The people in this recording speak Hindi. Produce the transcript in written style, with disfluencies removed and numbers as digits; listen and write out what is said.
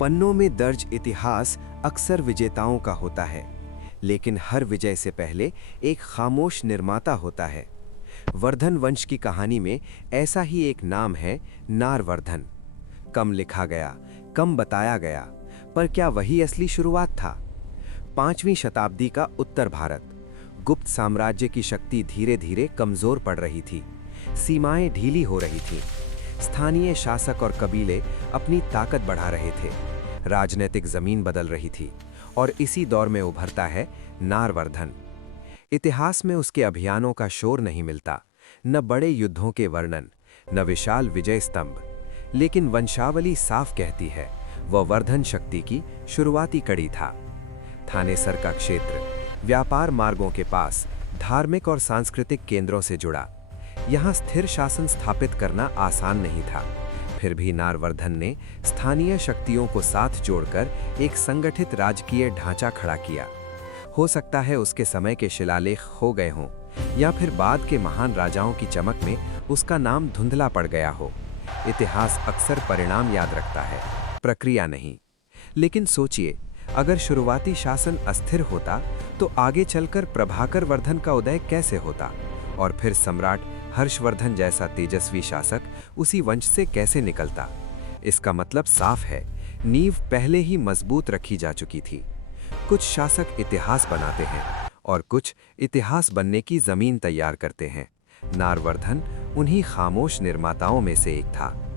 पन्नों में दर्ज इतिहास अक्सर विजेताओं का होता है, लेकिन हर विजय से पहले एक खामोश निर्माता होता है। वर्धन वंश की कहानी में ऐसा ही एक नाम है, नारवर्धन। कम लिखा गया, कम बताया गया, पर क्या वही असली शुरुआत था? 5वीं शताब्दी का उत्तर भारत। गुप्त साम्राज्य की शक्ति धीरे धीरे कमजोर पड़ रही थी। सीमाएं ढीली हो रही थीं। स्थानीय शासक और कबीले अपनी ताकत बढ़ा रहे थे। राजनीतिक जमीन बदल रही थी और इसी दौर में उभरता है नारवर्धन। इतिहास में उसके अभियानों का शोर नहीं मिलता, न बड़े युद्धों के वर्णन, न विशाल विजय स्तंभ, लेकिन वंशावली साफ कहती है वह वर्धन शक्ति की शुरुआती कड़ी था। थानेसर का क्षेत्र व्यापार मार्गों के पास धार्मिक और सांस्कृतिक केंद्रों से जुड़ा। यहाँ स्थिर शासन स्थापित करना आसान नहीं था, फिर भी नारवर्धन ने स्थानीय शक्तियों को साथ जोड़कर एक संगठित राजकीय ढांचा खड़ा किया। हो सकता है उसके समय के शिलालेख हो गए हों, या फिर बाद के महान राजाओं की चमक में उसका नाम धुंधला पड़ गया हो। इतिहास अक्सर परिणाम याद रखता है, प्रक्रिया नहीं। लेकिन सोचिए, अगर शुरुआती शासन अस्थिर होता तो आगे चलकर प्रभाकर वर्धन का उदय कैसे होता, और फिर सम्राट हर्षवर्धन जैसा तेजस्वी शासक उसी वंश से कैसे निकलता। इसका मतलब साफ है, नींव पहले ही मजबूत रखी जा चुकी थी। कुछ शासक इतिहास बनाते हैं और कुछ इतिहास बनने की जमीन तैयार करते हैं। नारवर्धन उन्हीं खामोश निर्माताओं में से एक था।